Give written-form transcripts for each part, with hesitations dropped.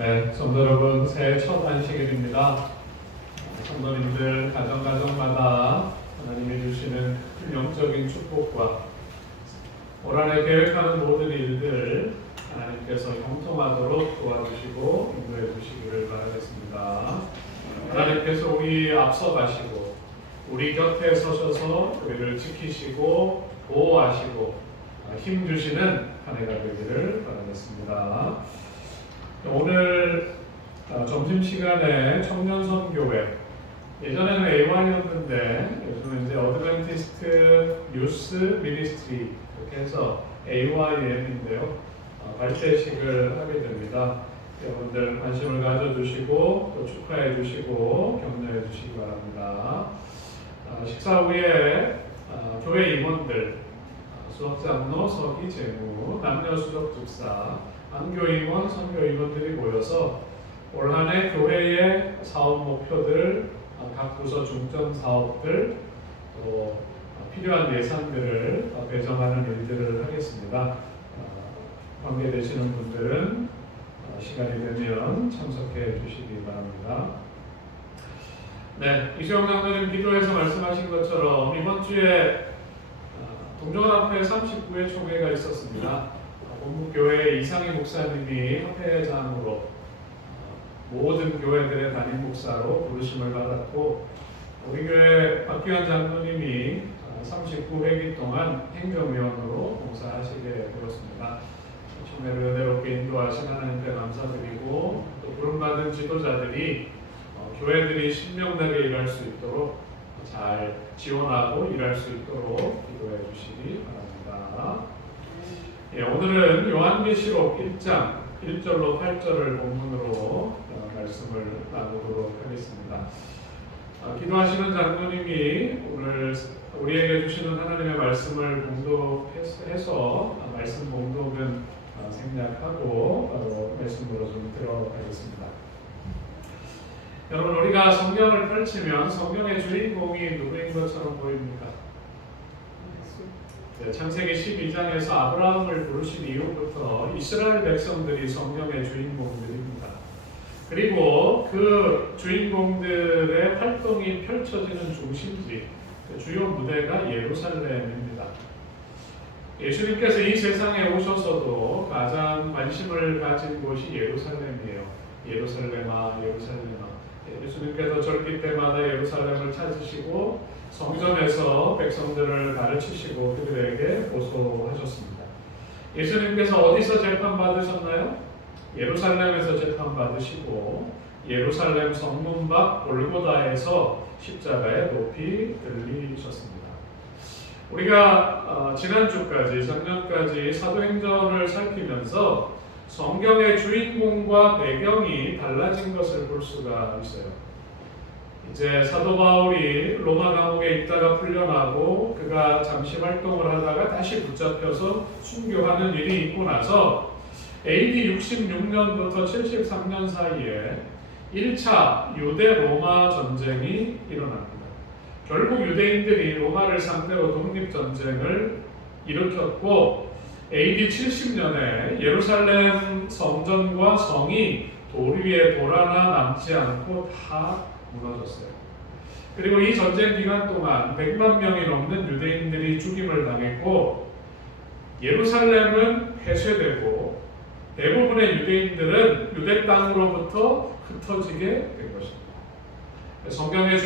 네, 성도 여러분, 새해 첫 안식일입니다. 성도님들 가정마다 하나님이 주시는 큰 영적인 축복과 올 한해 계획하는 모든 일들 하나님께서 형통하도록 도와주시고 인도해 주시기를 바라겠습니다. 하나님께서 우리 앞서 가시고 우리 곁에 서셔서 우리를 지키시고 보호하시고 힘 주시는 한 해가 되기를 바라겠습니다. 오늘 점심시간에 청년선교회, 예전에는 AY였는데 요즘은 이제 어드벤티스트 뉴스 미니스트리 이렇게 해서 AYM인데요. 발제식을 하게 됩니다. 여러분들 관심을 가져주시고 또 축하해 주시고 격려해 주시기 바랍니다. 식사 후에 교회 임원들, 수석장로, 서기, 재무, 남녀 수석 집사, 안교임원, 선교임원들이 모여서 올 한 해 교회의 사업 목표들, 각 부서 중점 사업들, 또 필요한 예산들을 배정하는 일들을 하겠습니다. 관계되시는 분들은 시간이 되면 참석해 주시기 바랍니다. 네, 이수영 장로님 기도에서 말씀하신 것처럼 이번 주에 동정합회 39회 총회가 있었습니다. 본부교회 이상희 목사님이 협회장으로 모든 교회들의 담임 목사로 부르심을 받았고, 우리 교회 박규환 장로님이 39회기 동안 행정위원으로 봉사하시게 되었습니다. 총회를 은혜롭게 인도하신 하나님께 감사드리고, 또 부름받은 지도자들이 교회들이 신명나게 일할 수 있도록 잘 지원하고 일할 수 있도록 기도해 주시기 바랍니다. 오늘은 요한계시록 1장 1절로 8절을 본문으로 말씀을 나누도록 하겠습니다. 기도하시는 장로님이 오늘 우리에게 주시는 하나님의 말씀을 봉독해서 말씀 봉독은 생략하고 바로 말씀으로 좀 들어가겠습니다. 여러분, 우리가 성경을 펼치면 성경의 주인공이 누구인 것처럼 보입니까? 창세기 12장에서 아브라함을 부르신 이후부터 이스라엘 백성들이 성경의 주인공들입니다. 그리고 그 주인공들의 활동이 펼쳐지는 중심지, 주요 무대가 예루살렘입니다. 예수님께서 이 세상에 오셔서도 가장 관심을 가진 곳이 예루살렘이에요. 예루살렘아, 예루살렘아. 예수님께서 절기 때마다 예루살렘을 찾으시고 성전에서 백성들을 가르치시고 그들에게 보소하셨습니다. 예수님께서 어디서 재판받으셨나요? 예루살렘에서 재판받으시고 예루살렘 성문 밖 골고다에서 십자가에 높이 들리셨습니다. 우리가 지난주까지, 작년까지 사도행전을 살피면서 성경의 주인공과 배경이 달라진 것을 볼 수가 있어요. 이제 사도 바울이 로마 감옥에 있다가 풀려나고 그가 잠시 활동을 하다가 다시 붙잡혀서 순교하는 일이 있고 나서 AD 66년부터 73년 사이에 1차 유대 로마 전쟁이 일어납니다. 결국 유대인들이 로마를 상대로 독립전쟁을 일으켰고 AD 70년에 예루살렘 성전과 성이 돌 위에 돌 하나 남지 않고 다 무너졌어요. 그리고 이 전쟁 기간 동안 100만 명이 넘는 유대인들이 죽임을 당했고 예루살렘은 폐쇄되고 대부분의 유대인들은 유대 땅으로부터 흩어지게 된 것입니다. 성경의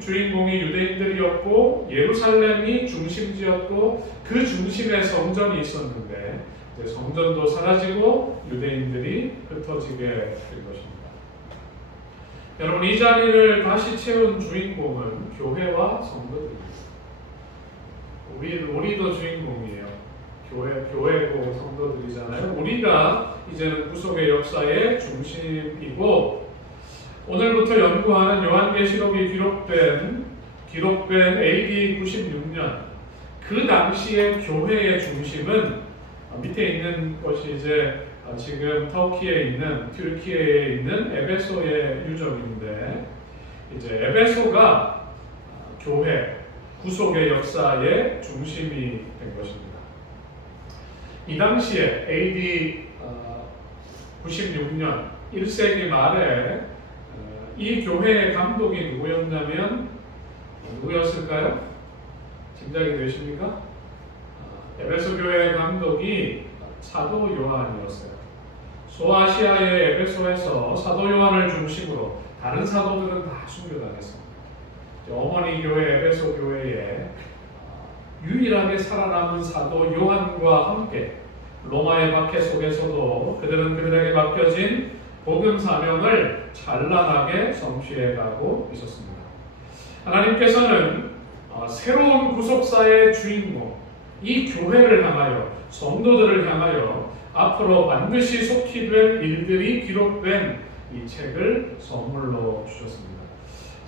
주인공이 유대인들이었고 예루살렘이 중심지였고 그 중심에 성전이 있었는데 이제 성전도 사라지고 유대인들이 흩어지게 된 것입니다. 여러분, 이 자리를 다시 채운 주인공은 교회와 성도들입니다. 우리도 주인공이에요. 교회고 성도들이잖아요. 우리가 이제는 구속의 역사의 중심이고 오늘부터 연구하는 요한계시록이 기록된 AD 96년 그 당시의 교회의 중심은 밑에 있는 것이 이제 지금 터키에 있는 튀르키예에 있는 에베소의 유적인데 이제 에베소가 교회 구속의 역사의 중심이 된 것입니다. 이 당시에 AD 96년 1세기 말에 이 교회의 감독이 누구였냐면 누구였을까요? 짐작이 되십니까? 에베소 교회의 감독이 사도 요한이었어요. 소아시아의 에베소에서 사도 요한을 중심으로 다른 사도들은 다 순교당했습니다. 어머니 교회 에베소 교회에 유일하게 살아남은 사도 요한과 함께 로마의 박해 속에서도 그들은 그들에게 맡겨진 복음 사명을 찬란하게 성취해가고 있었습니다. 하나님께서는 새로운 구속사의 주인공, 이 교회를 향하여, 성도들을 향하여 앞으로 반드시 속히 될 일들이 기록된 이 책을 선물로 주셨습니다.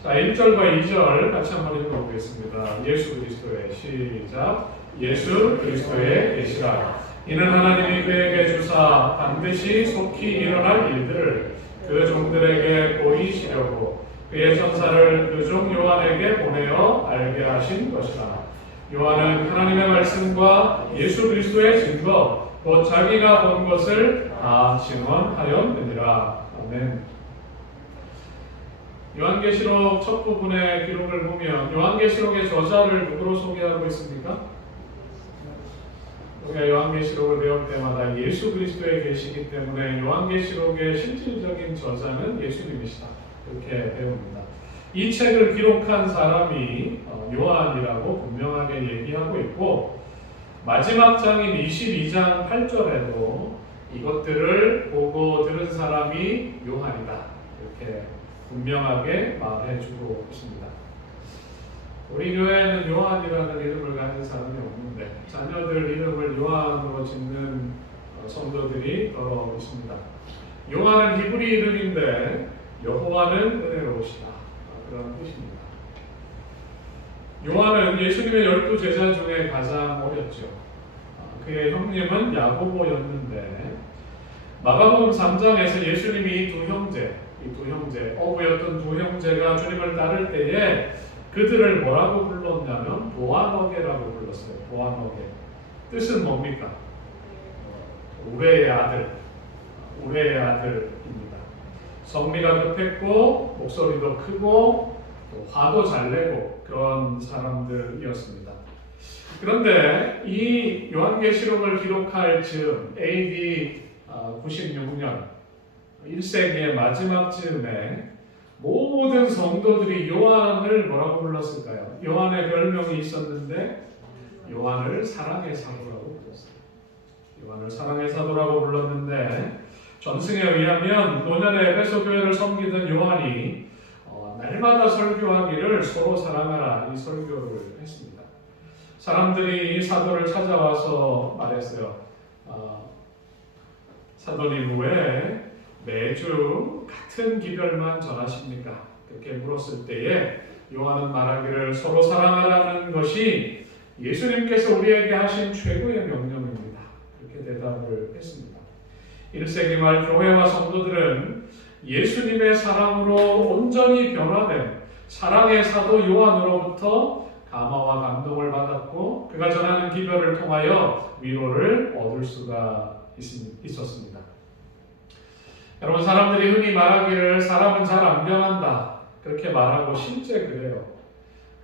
자, 1절과 2절 같이 한번 읽어보겠습니다. 예수 그리스도의 시작. 예수 그리스도의 계시라. 이는 하나님이 그에게 주사 반드시 속히 일어날 일들을 그 종들에게 보이시려고 그의 천사를 그 종 요한에게 보내어 알게 하신 것이라. 요한은 하나님의 말씀과 예수 그리스도의 증거 곧 자기가 본 것을 다 증언하였느니라. 아멘. 요한계시록 첫 부분의 기록을 보면 요한계시록의 저자를 누구로 소개하고 있습니까? 우리가 요한계시록을 배울 때마다 예수 그리스도의 계시기 때문에 요한계시록의 실질적인 저자는 예수님이시다, 이렇게 배웁니다. 이 책을 기록한 사람이 요한이라고 분명하게 얘기하고 있고, 마지막 장인 22장 8절에도 이것들을 보고 들은 사람이 요한이다, 이렇게 분명하게 말해주고 있습니다. 우리 교회에는 요한이라는 이름을 가진 사람이 없는데 자녀들 이름을 요한으로 짓는 성도들이 더러 있습니다. 요한은 히브리 이름인데 여호와는 은혜로우시다, 그런 뜻입니다. 요한은 예수님의 12제자 중에 가장 어렸죠. 그의 형님은 야고보였는데 마가복음 3장에서 예수님이 이 두 형제, 어부였던 두 형제가 주님을 따를 때에 그들을 뭐라고 불렀냐면 보아너게라고 불렀어요. 보아너게. 뜻은 뭡니까? 우레의 아들입니다. 성미가 급했고 목소리도 크고 또 화도 잘 내고 그런 사람들이었습니다. 그런데 이 요한계시록을 기록할 즈음 AD 96년 1세기의 마지막 즈음에 모든 성도들이 요한을 뭐라고 불렀을까요? 요한의 별명이 있었는데 요한을 사랑의 사도라고 불렀어요. 요한을 사랑의 사도라고 불렀는데 전승에 의하면 노년의 에베소 교회를 섬기던 요한이 날마다 설교하기를 서로 사랑하라, 이 설교를 했습니다. 사람들이 이 사도를 찾아와서 말했어요. 사도님 왜 매주 같은 기별만 전하십니까? 그렇게 물었을 때에 요한은 말하기를 서로 사랑하라는 것이 예수님께서 우리에게 하신 최고의 명령입니다, 그렇게 대답을 했습니다. 1세기 말 교회와 성도들은 예수님의 사랑으로 온전히 변화된 사랑의 사도 요한으로부터 감화와 감동을 받았고 그가 전하는 기별을 통하여 위로를 얻을 수가 있었습니다. 여러분, 사람들이 흔히 말하기를 사람은 잘 안 변한다, 그렇게 말하고 실제 그래요.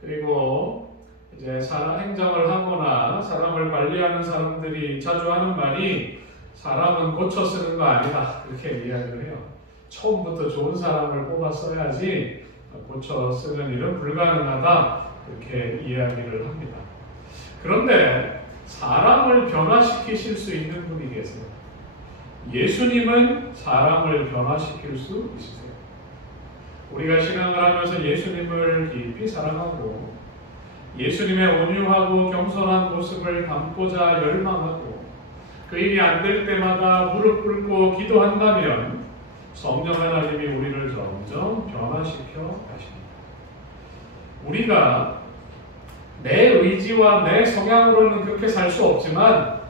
그리고 이제 행정을 하거나 사람을 관리하는 사람들이 자주 하는 말이 사람은 고쳐 쓰는 거 아니다, 그렇게 이야기를 해요. 처음부터 좋은 사람을 뽑아 써야지 고쳐 쓰는 일은 불가능하다, 그렇게 이야기를 합니다. 그런데 사람을 변화시키실 수 있는 분이 계세요. 예수님은 사람을 변화시킬 수 있으세요. 우리가 신앙을 하면서 예수님을 깊이 사랑하고 예수님의 온유하고 겸손한 모습을 담고자 열망하고 그 일이 안 될 때마다 무릎 꿇고 기도한다면 성령 하나님이 우리를 점점 변화시켜 가십니다. 우리가 내 의지와 내 성향으로는 그렇게 살 수 없지만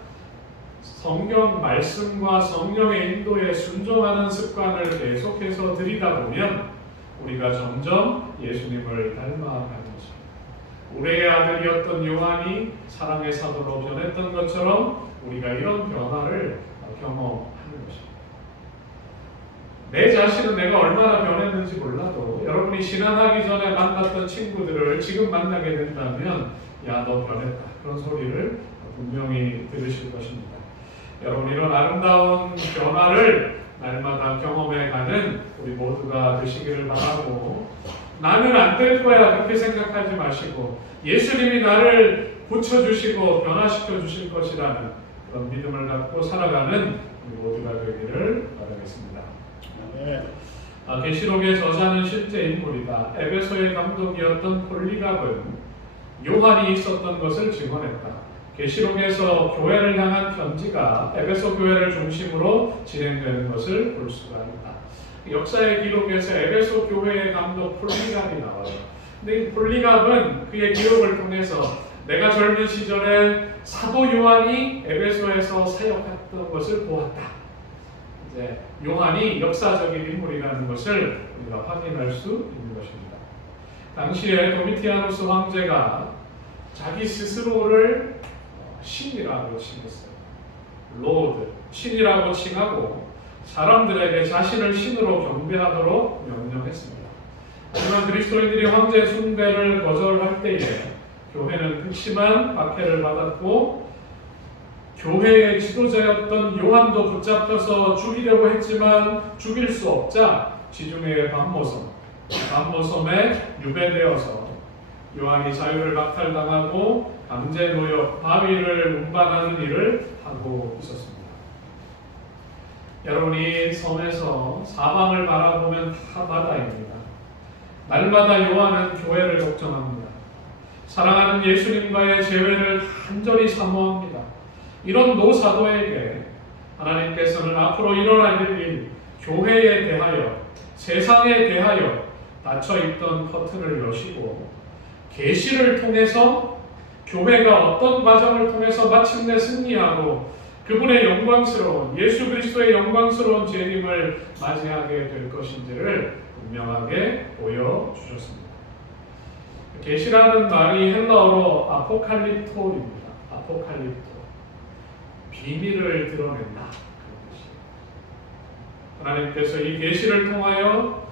성경 말씀과 성령의 인도에 순종하는 습관을 계속해서 들이다 보면 우리가 점점 예수님을 닮아가는 것입니다. 우레의 아들이었던 요한이 사랑의 사도로 변했던 것처럼 우리가 이런 변화를 경험하는 것입니다. 내 자신은 내가 얼마나 변했는지 몰라도 여러분이 신앙하기 전에 만났던 친구들을 지금 만나게 된다면 야, 너 변했다. 그런 소리를 분명히 들으실 것입니다. 여러분, 이런 아름다운 변화를 날마다 경험해가는 우리 모두가 되시기를 바라고, 나는 안 될 거야 그렇게 생각하지 마시고 예수님이 나를 고쳐주시고 변화시켜 주실 것이라는 그런 믿음을 갖고 살아가는 우리 모두가 되기를 바라겠습니다. 계시록의 저자는 실제 인물이다. 에베소의 감독이었던 폴리갑은 요한이 있었던 것을 증언했다. 계시록에서 교회를 향한 편지가 에베소 교회를 중심으로 진행되는 것을 볼 수가 있다. 역사의 기록에서 에베소 교회의 감독 폴리갑이 나와요. 근데 이 폴리갑은 그의 기록을 통해서 내가 젊은 시절에 사도 요한이 에베소에서 사역했던 것을 보았다. 이제 요한이 역사적인 인물이라는 것을 우리가 확인할 수 있는 것입니다. 당시에 도미티아누스 황제가 자기 스스로를 신이라고 칭했어요. 로드, 신이라고 칭하고 사람들에게 자신을 신으로 경배하도록 명령했습니다. 하지만 그리스도인들이 황제 숭배를 거절할 때에 교회는 극심한 박해를 받았고, 교회의 지도자였던 요한도 붙잡혀서 죽이려고 했지만 죽일 수 없자 지중해의 반모섬에 유배되어서 요한이 자유를 박탈당하고 강제 노역, 바위를 운반하는 일을 하고 있었습니다. 여러분이 섬에서 사방을 바라보면 다 바다입니다. 날마다 요한은 교회를 걱정합니다. 사랑하는 예수님과의 재회를 간절히 사모합니다. 이런 노사도에게 하나님께서는 앞으로 일어날 일, 교회에 대하여, 세상에 대하여 닫혀있던 커튼을 여시고 계시를 통해서 교회가 어떤 과정을 통해서 마침내 승리하고 그분의 영광스러운, 예수 그리스도의 영광스러운 재림을 맞이하게 될 것인지를 분명하게 보여주셨습니다. 계시라는 말이 헬라어로 아포칼립토입니다. 아포칼립토. 비밀을 드러낸다. 하나님께서 이 계시를 통하여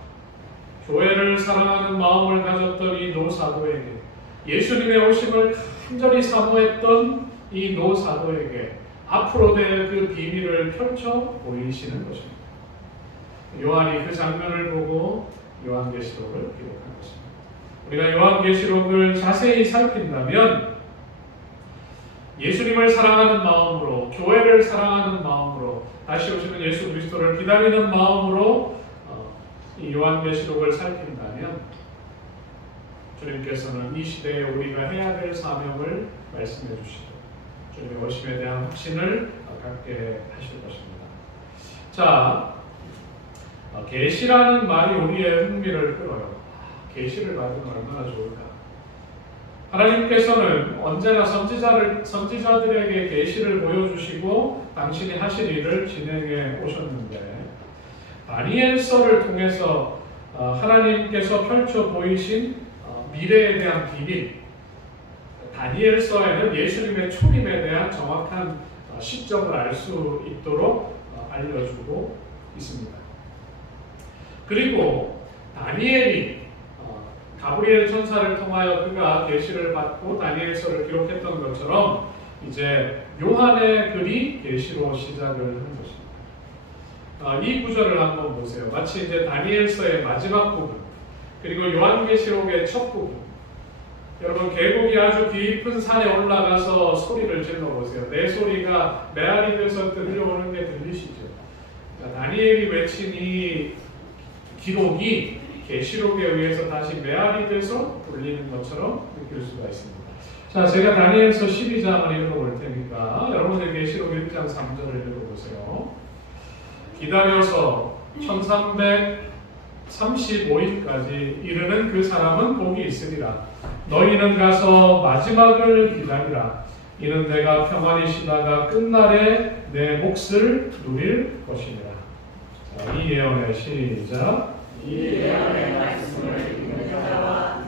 교회를 사랑하는 마음을 가졌던 이 노사도에게, 예수님의 오심을 간절히 사모했던 이 노사도에게 앞으로 될 그 비밀을 펼쳐 보이시는 것입니다. 요한이 그 장면을 보고 요한계시록을 기록한 것입니다. 우리가 요한계시록을 자세히 살핀다면 예수님을 사랑하는 마음으로, 교회를 사랑하는 마음으로, 다시 오시는 예수 그리스도를 기다리는 마음으로 이 요한계시록을 살핀다면 주님께서는 이 시대에 우리가 해야 될 사명을 말씀해 주시고 주님의 오심에 대한 확신을 갖게 하실 것입니다. 자, 계시라는 말이 우리의 흥미를 끌어요. 계시를 받으면 얼마나 좋을까? 하나님께서는 언제나 선지자들에게 계시를 보여주시고 당신이 하실 일을 진행해 오셨는데, 다니엘서를 통해서 하나님께서 펼쳐 보이신 미래에 대한 비밀, 다니엘서에는 예수님의 초림에 대한 정확한 시점을 알 수 있도록 알려주고 있습니다. 그리고 다니엘이 가브리엘 천사를 통하여 그가 계시를 받고 다니엘서를 기록했던 것처럼 이제 요한의 글이 계시로 시작을 한 것입니다. 이 구절을 한번 보세요. 마치 이제 다니엘서의 마지막 부분, 그리고 요한계시록의 첫 부분. 여러분, 계곡이 아주 깊은 산에 올라가서 소리를 질러보세요. 내 소리가 메아리 돼서 들려오는 게 들리시죠? 다니엘이 외친 이 기록이 계시록에 의해서 다시 메아리 돼서 들리는 것처럼 느낄 수가 있습니다. 자, 제가 다니엘서 12장을 읽어볼 테니까 여러분들 계시록 1장 3절을 읽어보세요. 기다려서 1335일까지 이르는 그 사람은 복이 있으리라. 너희는 가서 마지막을 기다리라. 이는 내가 평안히 쉬다가 끝날에 내 몫을 누릴 것이니라. 자, 이 예언의 시작. 이 예언의 말씀을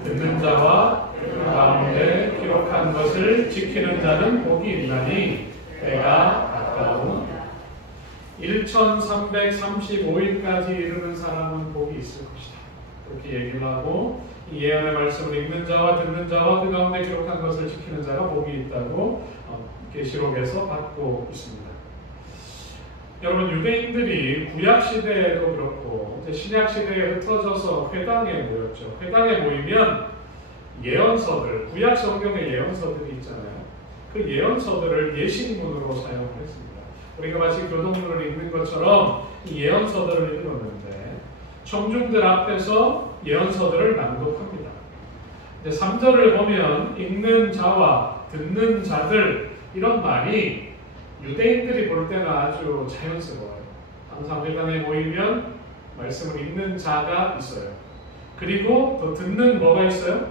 듣는 자와 그 가운데 기록한 것을 지키는 자는 복이 있나니 때가 가까우니라. 1장 1335일까지 이르는 사람은 복이 있을 것이다. 그렇게 얘기를 하고 이 예언의 말씀을 읽는 자와 듣는 자와 그 가운데 기록한 것을 지키는 자가 복이 있다고 계시록에서 받고 있습니다. 여러분, 유대인들이 구약 시대에도 그렇고 이제 신약 시대에 흩어져서 회당에 모였죠. 회당에 모이면 예언서들, 구약 성경의 예언서들이 있잖아요. 그 예언서들을 예식문으로 사용했습니다. 우리가 마치 교동문을 읽는 것처럼 이 예언서들을 읽었는데 청중들 앞에서 예언서들을 낭독합니다. 이제 3절을 보면 읽는 자와 듣는 자들, 이런 말이 유대인들이 볼 때는 아주 자연스러워요. 항상 회당에 모이면 말씀을 읽는 자가 있어요. 그리고 또 듣는 뭐가 있어요?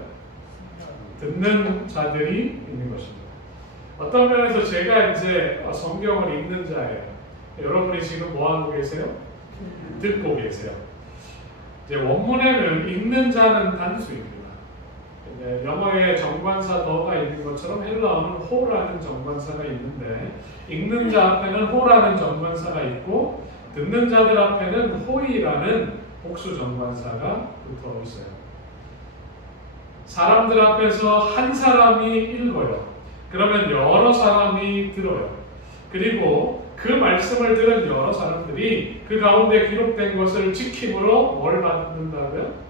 듣는 자들이 있는 것입니다. 어떤 면에서 제가 이제 성경을 읽는 자예요. 여러분이 지금 뭐 하고 계세요? 듣고 계세요. 이제 원문에는 읽는 자는 단수입니다. 영어에 정관사 더가 있는 것처럼 헬라어는 호라는 정관사가 있는데 읽는 자 앞에는 호라는 정관사가 있고 듣는 자들 앞에는 호이라는 복수 정관사가 붙어 있어요. 사람들 앞에서 한 사람이 읽어요. 그러면 여러 사람이 들어요. 그리고 그 말씀을 들은 여러 사람들이 그 가운데 기록된 것을 지킴으로 뭘 받는다고요?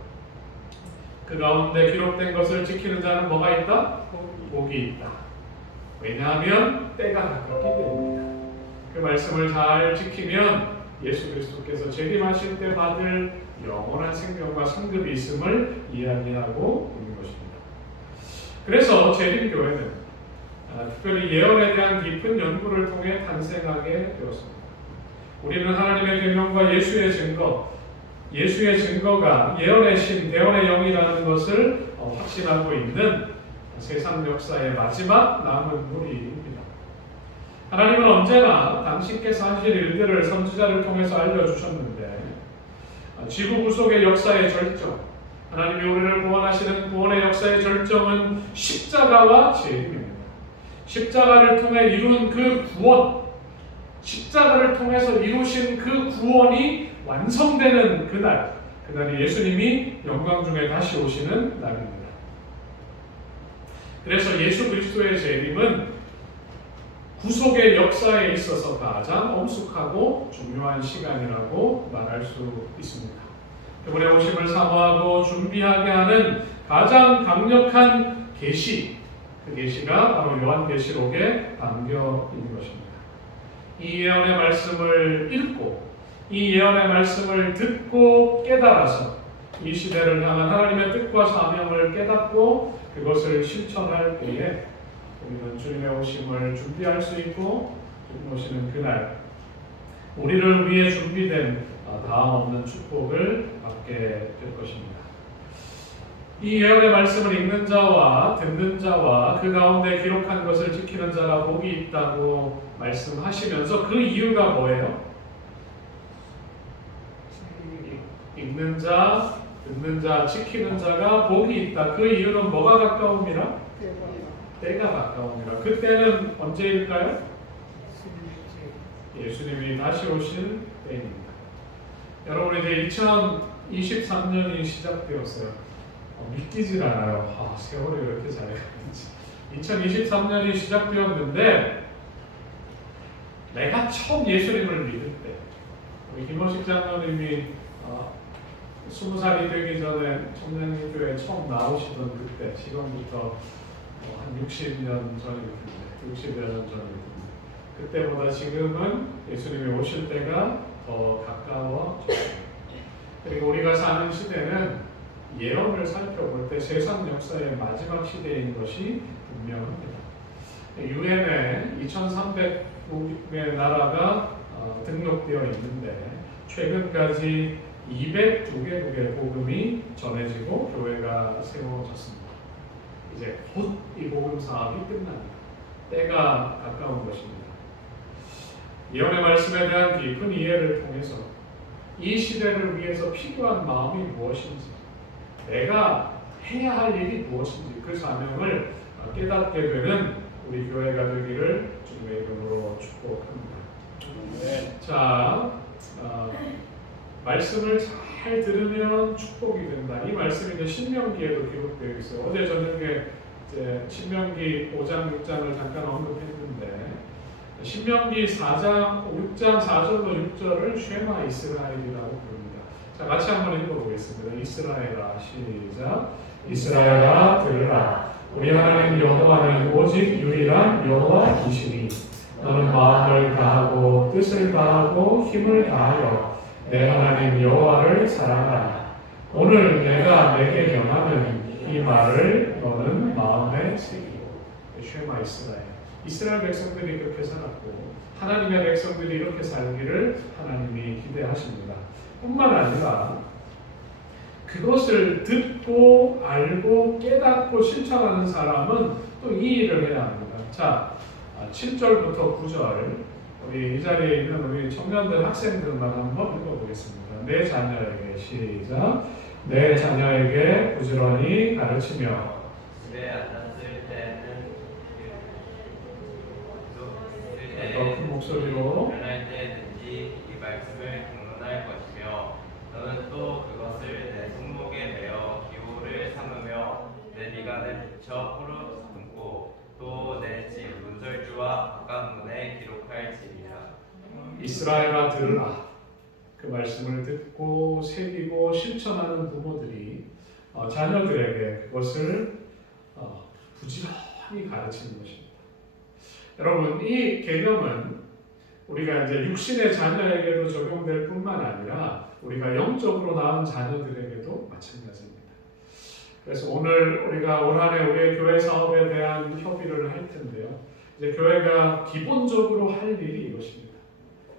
그 가운데 기록된 것을 지키는 자는 뭐가 있다? 복이 있다. 왜냐하면 때가 가깝기 때문이다. 그 말씀을 잘 지키면 예수 그리스도께서 재림하실 때 받을 영원한 생명과 상급이 있음을 이야기하고 있는 것입니다. 그래서 재림교회는 특별히 예언에 대한 깊은 연구를 통해 탄생하게 되었습니다. 우리는 하나님의 계명과 예수의 증거가 예언의 신, 대언의 영이라는 것을 확신하고 있는 세상 역사의 마지막 남은 무리입니다. 하나님은 언제나 당신께서 하실 일들을 선지자를 통해서 알려주셨는데 지구 구속의 역사의 절정, 하나님이 우리를 구원하시는 구원의 역사의 절정은 십자가와 재림입니다. 십자가를 통해 이룬 그 구원, 십자가를 통해서 이루신 그 구원이 완성되는 그날이 예수님이 영광 중에 다시 오시는 날입니다. 그래서 예수 그리스도의 재림은 구속의 역사에 있어서 가장 엄숙하고 중요한 시간이라고 말할 수 있습니다. 그분의 오심을 사모하고 준비하게 하는 가장 강력한 계시, 그 계시가 바로 요한계시록에 담겨 있는 것입니다. 이 예언의 말씀을 읽고 이 예언의 말씀을 듣고 깨달아서 이 시대를 향한 하나님의 뜻과 사명을 깨닫고 그것을 실천할 때에 우리는 주님의 오심을 준비할 수 있고 주님 오시는 그날 우리를 위해 준비된 다음 없는 축복을 받게 될 것입니다. 이 예언의 말씀을 읽는 자와 듣는 자와 그 가운데 기록한 것을 지키는 자가 복이 있다고 말씀하시면서 그 이유가 뭐예요? 읽는 자, 듣는 자, 지키는 자가 복이 있다. 그 이유는 뭐가 가까움이라? 때가 가까움이라. 그때는 언제일까요? 예수님이 다시 오실 때입니다. 여러분, 이제 2023년이 시작되었어요. 믿기질 않아요. 세월이 왜 이렇게 잘 가는지. 2023년이 시작되었는데 내가 처음 예수님을 믿을 때 우리 김원식 장로님이 20살이 되기 전에 청량리교회 처음 나오시던 그때, 지금부터 한 60년 전일 텐데, 60여 년 전일 텐데, 그때보다 지금은 예수님이 오실 때가 더 가까워졌습니다. 그리고 우리가 사는 시대는 예언을 살펴볼 때 세상 역사의 마지막 시대인 것이 분명합니다. 유엔에 2,300개의 나라가 등록되어 있는데 최근까지 202개국의 복음이 전해지고 교회가 세워졌습니다. 이제 곧 이 복음 사업이 끝납니다. 때가 가까운 것입니다. 예언의 말씀에 대한 깊은 이해를 통해서 이 시대를 위해서 필요한 마음이 무엇인지, 내가 해야 할 일이 무엇인지 그 사명을 깨닫게 되는 우리 교회가 되기를 주님의 이름으로 축복합니다. 자, 말씀을 잘 들으면 축복이 된다. 이 말씀이 이제 신명기에도 기록되어 있어요. 어제 저녁에 이제 신명기 5장 6장을 잠깐 언급했는데 신명기 6장 4절로 6절을 쉐마 이스라엘이라고 부릅니다. 자, 같이 한번 읽어보겠습니다. 이스라엘아, 시작. 이스라엘아 들으라. 우리 하나님 여호와는 오직 유일한 여호와이시니 너는 마음을 다하고 뜻을 다하고 힘을 다하여 내 하나님 여호와를 사랑하라. 오늘 내가 내게 명하는 이 말을 너는 마음에 새기고. 쉐마 이스라엘. 이스라엘 백성들이 그렇게 살았고 하나님의 백성들이 이렇게 살기를 하나님이 기대하십니다. 뿐만 아니라 그것을 듣고 알고 깨닫고 실천하는 사람은 또 이 일을 해야 합니다. 자, 7절부터 9절 우리 이 자리에 있는 우리 청년들 학생들만 한번 읽어보겠습니다. 내 자녀에게 시작. 내 자녀에게 부지런히 가르치며 집에 앉았을 때는 더 큰 목소리로 변할 때든지 이 말씀을 공론할 것이며 너는 또 그것을 내 손목에 매어 기호를 삼으며 내 미간에 붙여 포로 삼고 또 내 집 문설주와 바깥문에 기록할지니라. 이스라엘아 들으라. 그 말씀을 듣고 새기고 실천하는 부모들이 자녀들에게 그것을 부지런히 가르치는 것입니다. 여러분, 이 개념은 우리가 이제 육신의 자녀에게도 적용될 뿐만 아니라 우리가 영적으로 낳은 자녀들에게도 마찬가지입니다. 그래서 오늘 우리가 올 한 해 우리의 교회 사업에 대한 협의를 할 텐데요. 이제 교회가 기본적으로 할 일이 이것입니다.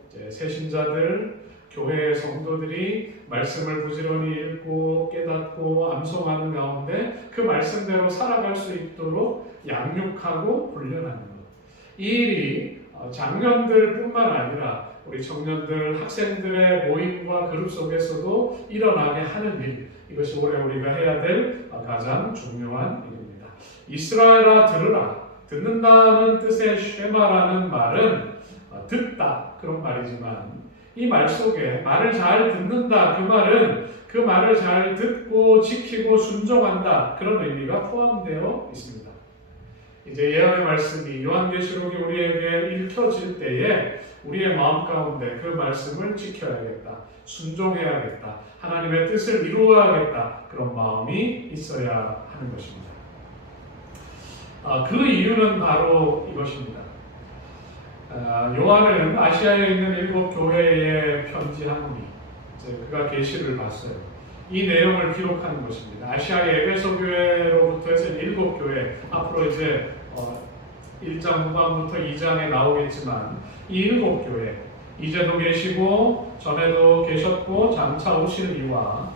이제 새신자들, 교회의 성도들이 말씀을 부지런히 읽고 깨닫고 암송하는 가운데 그 말씀대로 살아갈 수 있도록 양육하고 훈련하는 것. 이 일이 장년들뿐만 아니라 우리 청년들, 학생들의 모임과 그룹 속에서도 일어나게 하는 일, 이것이 올해 우리가 해야 될 가장 중요한 일입니다. 이스라엘아 들으라. 듣는다는 뜻의 쉐마라는 말은 듣다 그런 말이지만 이 말 속에 말을 잘 듣는다 그 말은 그 말을 잘 듣고 지키고 순종한다 그런 의미가 포함되어 있습니다. 이제 예언의 말씀이 요한계시록이 우리에게 읽혀질 때에 우리의 마음 가운데 그 말씀을 지켜야겠다, 순종해야겠다, 하나님의 뜻을 이루어야겠다 그런 마음이 있어야 하는 것입니다. 그 이유는 바로 이것입니다. 요한은 아시아에 있는 7 교회에 편지한 후니 그가 계시를 봤어요. 이 내용을 기록하는 것입니다. 아시아의 에베소 교회로부터 해서 7 교회, 앞으로 이제 1장 후반부터 2장에 나오겠지만 이 7 교회, 이제도 계시고 전에도 계셨고 장차 오실 이와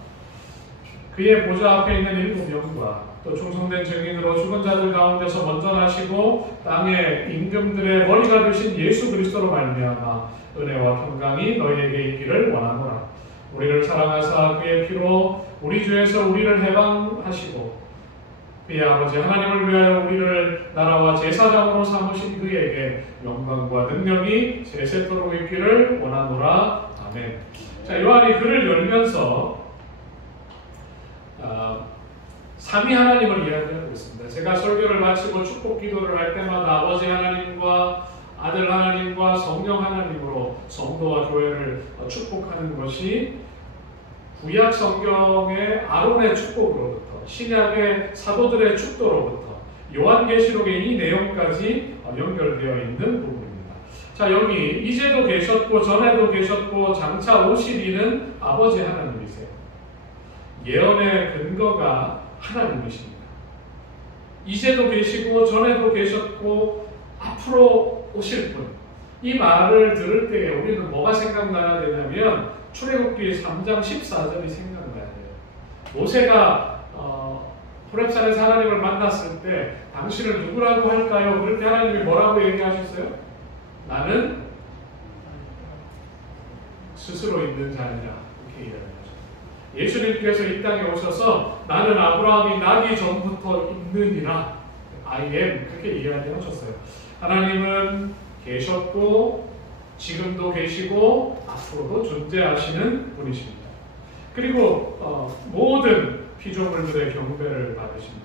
그의 보좌 앞에 있는 7 영과 또 충성된 증인으로 죽은 자들 가운데서 먼저 나시고 땅의 임금들의 머리가 되신 예수 그리스도로 말미암아 은혜와 평강이 너희에게 있기를 원하노라. 우리를 사랑하사 그의 피로 우리 주에서 우리를 해방하시고 그의 아버지 하나님을 위하여 우리를 나라와 제사장으로 삼으신 그에게 영광과 능력이 세세토록 있기를 원하노라. 아멘. 자, 요한이 글을 열면서 삼위 하나님을 이야기하고 있습니다. 제가 설교를 마치고 축복 기도를 할 때마다 아버지 하나님과 아들 하나님과 성령 하나님으로 성도와 교회를 축복하는 것이 구약 성경의 아론의 축복으로부터 신약의 사도들의 축도로부터 요한계시록의 이 내용까지 연결되어 있는 부분입니다. 자, 여기 이제도 계셨고 전에도 계셨고 장차 오실 이는 아버지 하나님이세요. 예언의 근거가 하나님이십니다. 이제도 계시고 전에도 계셨고 앞으로 오실 분. 이 말을 들을 때에 우리는 뭐가 생각나야 되냐면 출애굽기 3장 14절이 생각나야 돼요. 모세가 호렙산에서 하나님을 만났을 때 당신을 누구라고 할까요? 그럴 때 하나님이 뭐라고 얘기하셨어요? 나는 스스로 있는 자니라. 이렇게 얘기합니다. 예수님께서 이 땅에 오셔서 나는 아브라함이 나기 전부터 있느니라 I am 그렇게 이야기하셨어요. 하나님은 계셨고 지금도 계시고 앞으로도 존재하시는 분이십니다. 그리고 모든 피조물들의 경배를 받으십니다.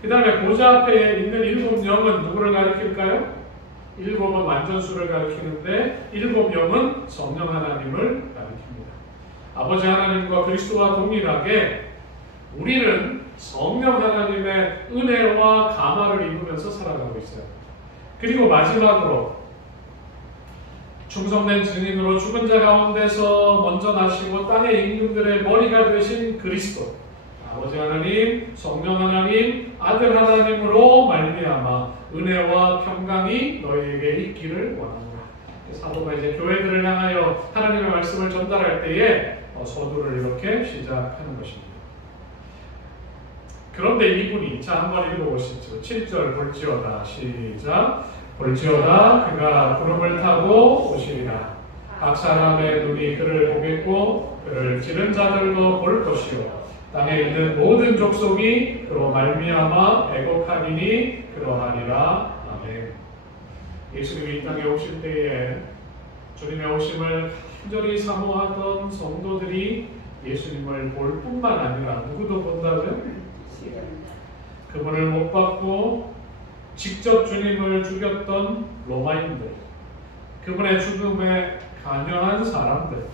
그 다음에 보좌 앞에 있는 7 영은 누구를 가리킬까요? 7은 완전수를 가리키는데 7 영은 성령 하나님을 가리킵니다. 아버지 하나님과 그리스도와 동일하게 우리는 성령 하나님의 은혜와 감화를 입으면서 살아가고 있어요. 그리고 마지막으로 충성된 증인으로 죽은 자 가운데서 먼저 나시고 땅의 임금들의 머리가 되신 그리스도, 아버지 하나님, 성령 하나님, 아들 하나님으로 말미암아 은혜와 평강이 너희에게 있기를 원하노라. 사도가 이제 교회들을 향하여 하나님의 말씀을 전달할 때에 서두를 이렇게 시작하는 것입니다. 그런데 이분이, 자 한번 읽어보시죠. 7절 볼지어다, 시작. 볼지어다 그가 구름을 타고 오시리라. 각 사람의 눈이 그를 보겠고 그를 찌른 자들도 볼 것이요 땅에 있는 모든 족속이 그로 말미암아 애곡하리니 그러하리라. 아멘. 예수님이 이 땅에 오실 때에 주님의 오심을 간절히 사모하던 성도들이 예수님을 볼 뿐만 아니라 누구도 본다고요? 그분을 못 받고 직접 주님을 죽였던 로마인들, 그분의 죽음에 관여한 사람들,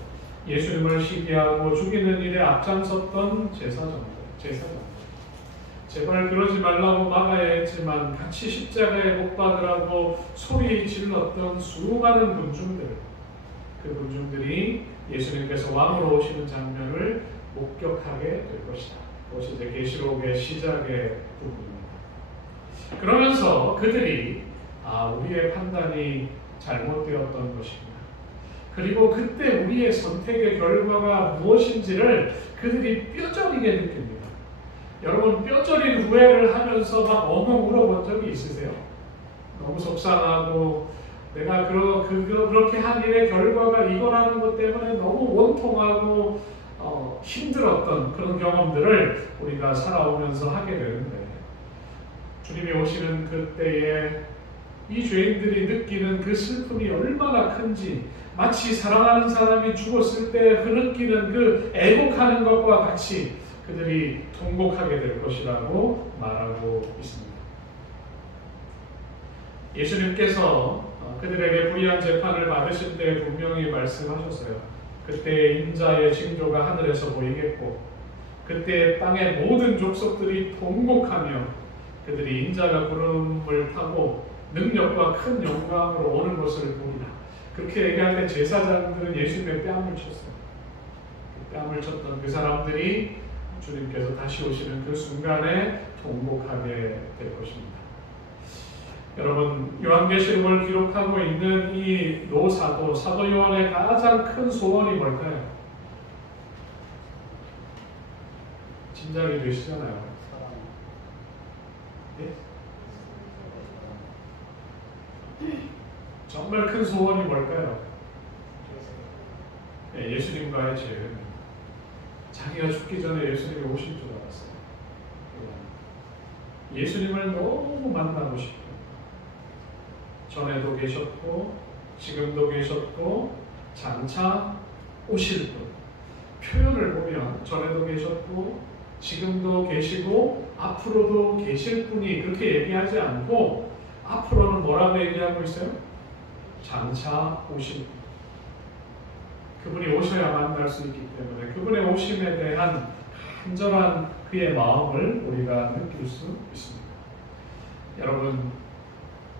예수님을 시기하고 죽이는 일에 앞장섰던 제사장들, 제발 그러지 말라고 막아야 했지만 같이 십자가에 못 박으라고 소리 질렀던 수많은 군중들, 그 군중들이 예수님께서 왕으로 오시는 장면을 목격하게 될 것이다. 그것이 이제 계시록의 시작의 부분입니다. 그러면서 그들이 우리의 판단이 잘못되었던 것입니다. 그리고 그때 우리의 선택의 결과가 무엇인지를 그들이 뼈저리게 느낍니다. 여러분, 뼈저린 후회를 하면서 막 엉엉 울어본 적이 있으세요? 너무 속상하고 내가 그렇게 한 일의 결과가 이거라는 것 때문에 너무 원통하고 힘들었던 그런 경험들을 우리가 살아오면서 하게 되는데, 주님이 오시는 그때에 이 죄인들이 느끼는 그 슬픔이 얼마나 큰지, 마치 사랑하는 사람이 죽었을 때 그 느끼는 그 애곡하는 것과 같이 그들이 통곡하게 될 것이라고 말하고 있습니다. 예수님께서 그들에게 불의한 재판을 받으실 때 분명히 말씀하셨어요. 그때 인자의 징조가 하늘에서 보이겠고 그때 땅의 모든 족속들이 통곡하며 그들이 인자가 구름을 타고 능력과 큰 영광으로 오는 것을 보리라. 그렇게 얘기할 때 제사장들은 예수님의 뺨을 쳤어요. 뺨을 쳤던 그 사람들이 주님께서 다시 오시는 그 순간에 통곡하게 될 것입니다. 여러분, 요한계시록을 기록하고 있는 이 노사도, 사도 요한의 가장 큰 소원이 뭘까요? 짐작이 되시잖아요. 네? 정말 큰 소원이 뭘까요? 네, 예수님과의 재회입니다. 자기가 죽기 전에 예수님이 오실 줄 알았어요. 예수님을 너무 만나고 싶어요. 전에도 계셨고 지금도 계셨고 장차 오실 분, 표현을 보면 전에도 계셨고 지금도 계시고 앞으로도 계실 분이 그렇게 얘기하지 않고 앞으로는 뭐라고 얘기하고 있어요? 장차 오실 분. 그분이 오셔야 만날 수 있기 때문에 그분의 오심에 대한 간절한 그의 마음을 우리가 느낄 수 있습니다. 여러분,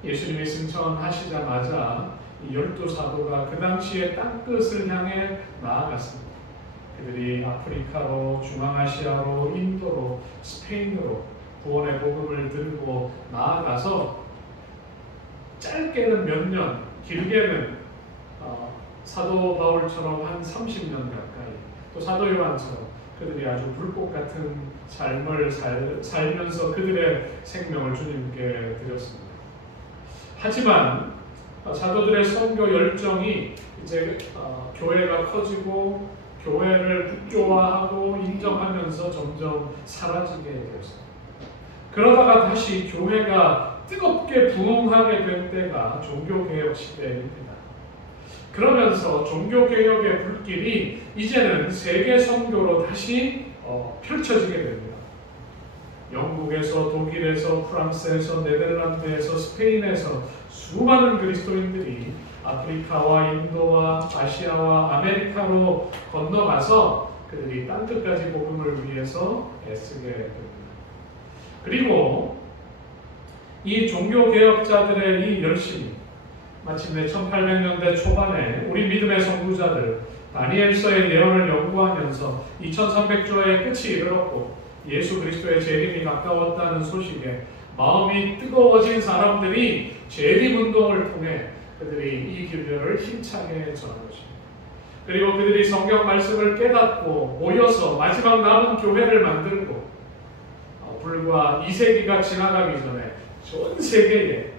예수님이 승천하시자마자 이 12사도가 그 당시에 땅끝을 향해 나아갔습니다. 그들이 아프리카로, 중앙아시아로, 인도로, 스페인으로 구원의 복음을 들고 나아가서 짧게는 몇 년, 길게는 사도 바울처럼 한 30년 가까이, 또 사도 요한처럼 그들이 아주 불꽃 같은 삶을 살면서 그들의 생명을 주님께 드렸습니다. 하지만 사도들의 선교 열정이 이제 교회가 커지고 교회를 국교화하고 인정하면서 점점 사라지게 되었습니다. 그러다가 다시 교회가 뜨겁게 부흥하게 된 때가 종교개혁 시대입니다. 그러면서 종교개혁의 불길이 이제는 세계 선교로 다시 펼쳐지게 됩니다. 영국에서, 독일에서, 프랑스에서, 네덜란드에서, 스페인에서 수많은 그리스도인들이 아프리카와 인도와 아시아와 아메리카로 건너가서 그들이 땅 끝까지 복음을 위해서 애쓰게 됩니다. 그리고 이 종교개혁자들의 이 열심이 마침내 1800년대 초반에 우리 믿음의 선구자들 다니엘서의 예언을 연구하면서 2300조의 끝이 이르렀고 예수 그리스도의 재림이 가까웠다는 소식에 마음이 뜨거워진 사람들이 재림운동을 통해 그들이 이 기별을 힘차게 전한 것입니다. 그리고 그들이 성경 말씀을 깨닫고 모여서 마지막 남은 교회를 만들고 불과 2세기가 지나가기 전에 전 세계에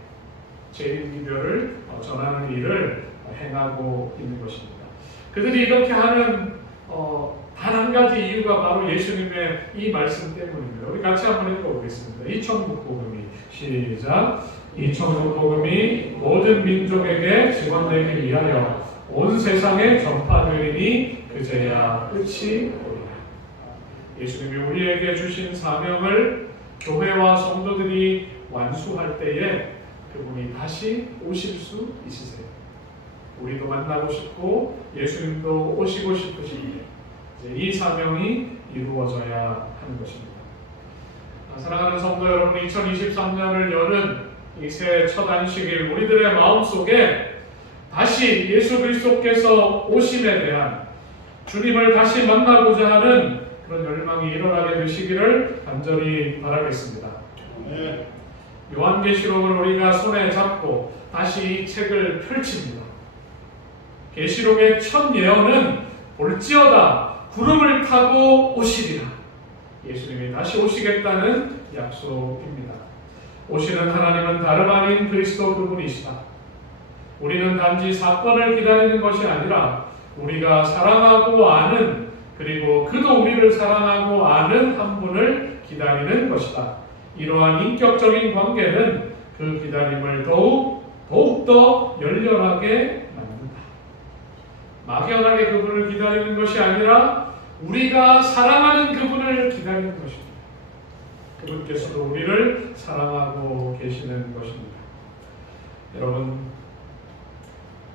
재림 기별을 전하는 일을 행하고 있는 것입니다. 그들이 이렇게 하는 단 한 가지 이유가 바로 예수님의 이 말씀 때문입니다. 우리 같이 한번 읽어보겠습니다. 이 천국 복음이 시작. 이 천국 복음이 모든 민족에게 증언되기 위하여 온 세상에 전파되리니 그제야 끝이 오리라. 예수님이 우리에게 주신 사명을 교회와 성도들이 완수할 때에 그분이 다시 오실 수 있으세요. 우리도 만나고 싶고 예수님도 오시고 싶으신데 이 사명이 이루어져야 하는 것입니다. 사랑하는 성도 여러분, 2023년을 여는 이 새해 첫 안식일 우리들의 마음속에 다시 예수 그리스도께서 오심에 대한 주님을 다시 만나고자 하는 그런 열망이 일어나게 되시기를 간절히 바라겠습니다. 요한계시록을 우리가 손에 잡고 다시 이 책을 펼칩니다. 계시록의 첫 예언은 볼지어다 구름을 타고 오시리라. 예수님이 다시 오시겠다는 약속입니다. 오시는 하나님은 다름 아닌 그리스도 그분이시다. 우리는 단지 사건을 기다리는 것이 아니라 우리가 사랑하고 아는, 그리고 그도 우리를 사랑하고 아는 한 분을 기다리는 것이다. 이러한 인격적인 관계는 그 기다림을 더욱더 열렬하게 만든다. 막연하게 그분을 기다리는 것이 아니라 우리가 사랑하는 그분을 기다리는 것입니다. 그분께서도 우리를 사랑하고 계시는 것입니다. 여러분,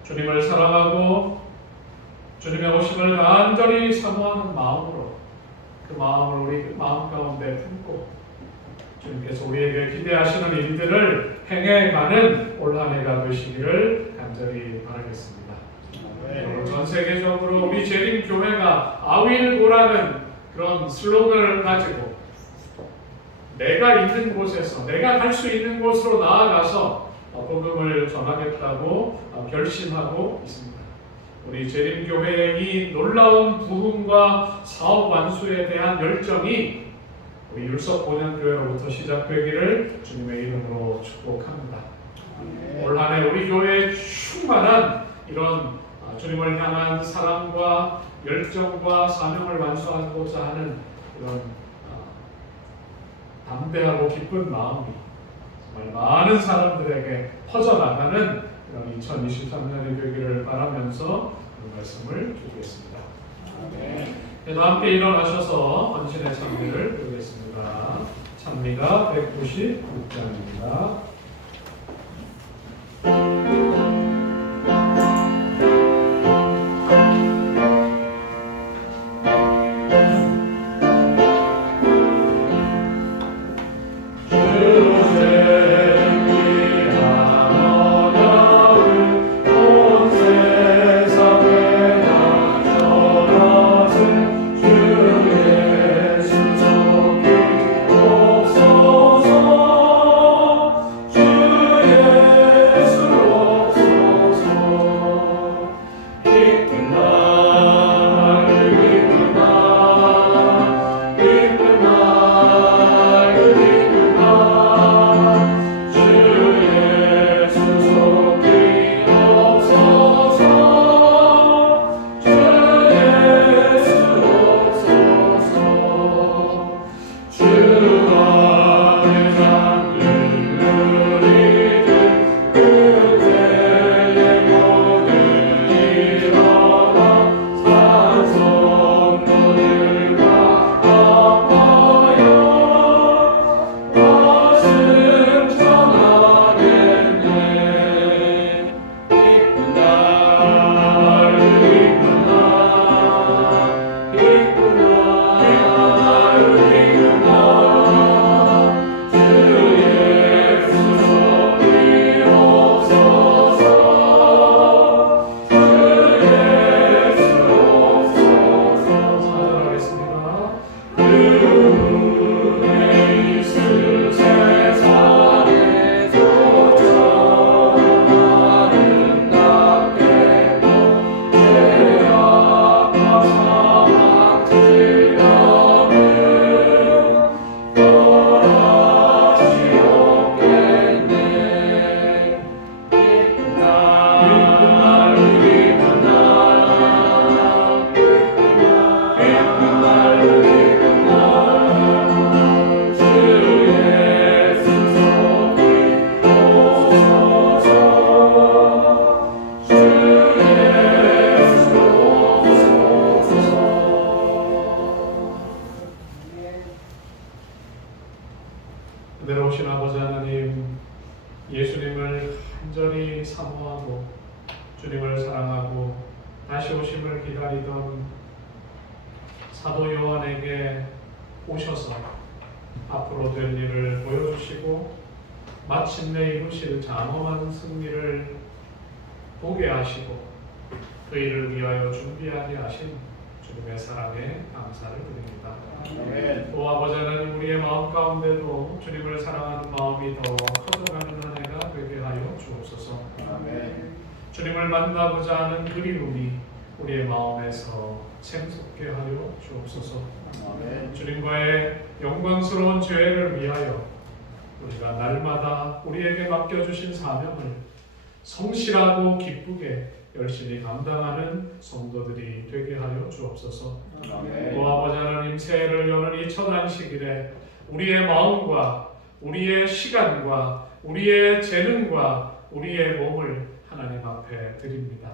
주님을 사랑하고 주님의 오심을 간절히 사모하는 마음으로 그 마음을 우리 마음 가운데 품고 주님께서 우리에게 기대하시는 일들을 행해가는 올 한 해가 되시기를 간절히 바라겠습니다. 전 세계적으로 우리 재림교회가 아윌고라는 그런 슬로건을 가지고 내가 있는 곳에서, 내가 갈 수 있는 곳으로 나아가서 복음을 전하겠다고 결심하고 있습니다. 우리 재림교회의 이 놀라운 부흥과 사업 완수에 대한 열정이 우리 율석 본연교회로부터 시작되기를 주님의 이름으로 축복합니다. 올 한 해 우리 교회에 충만한 이런 주님을 향한 사랑과 열정과 사명을 완수하고자 하는 이런 담대하고 기쁜 마음이 정말 많은 사람들에게 퍼져나가는 그런 2023년이 되기를 바라면서 그 말씀을 드리겠습니다. 네, 함께 일어나셔서 헌신의 찬미를 드리겠습니다. 찬미가 196장입니다. 그대로 오신 아버지 하나님, 예수님을 간절히 사모하고 주님을 사랑하고 다시 오심을 기다리던 사도 요한에게 오셔서 앞으로 될 일을 보여주시고 마침내 이루실 장엄한 승리를 보게 하시고 그 일을 위하여 준비하게 하신 주님의 사랑에 감사를 드립니다. 아멘. 또 아버지 하나님, 우리의 마음 가운데도 주님을 사랑하는 마음이 더 커져가는 한 해가 되게 하여 주옵소서. 아멘. 주님을 만나고자 하는 그리움이 우리의 마음에서 샘솟게 하여 주옵소서. 아멘. 주님과의 영광스러운 죄를 위하여 우리가 날마다 우리에게 맡겨주신 사명을 성실하고 기쁘게 열심히 감당하는 성도들이 되게 하여 주옵소서. 아멘. 또 아버지 하나님, 새해를 여는 이 첫 안식일에 우리의 마음과 우리의 시간과 우리의 재능과 우리의 몸을 하나님 앞에 드립니다.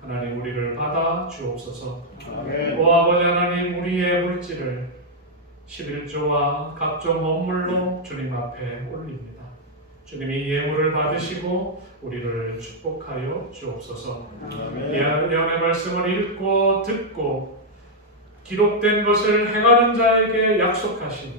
하나님, 우리를 받아 주옵소서. 아멘. 또 아버지 하나님, 우리의 물질을 11조와 각종 원물로 주님 앞에 올립니다. 주님이 예물을 받으시고 우리를 축복하여 주옵소서. 아멘. 예언의 말씀을 읽고 듣고 기록된 것을 행하는 자에게 약속하신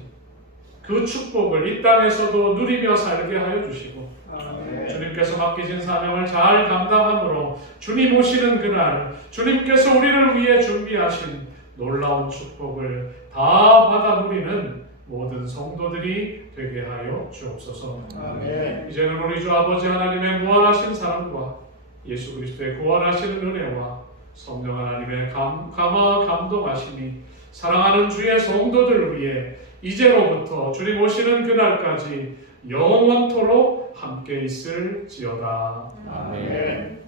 그 축복을 이 땅에서도 누리며 살게 하여 주시고, 아멘. 주님께서 맡기신 사명을 잘 감당함으로 주님 오시는 그날 주님께서 우리를 위해 준비하신 놀라운 축복을 다 받아 누리는 모든 성도들이 되게 하여 주옵소서. 아멘. 이제는 우리 주 아버지 하나님의 무한하신 사랑과 예수 그리스도의 구원하시는 은혜와 성령 하나님의 감화 감동하심이 사랑하는 주의 성도들을 위해 이제로부터 주님 오시는 그날까지 영원토록 함께 있을지어다. 아멘.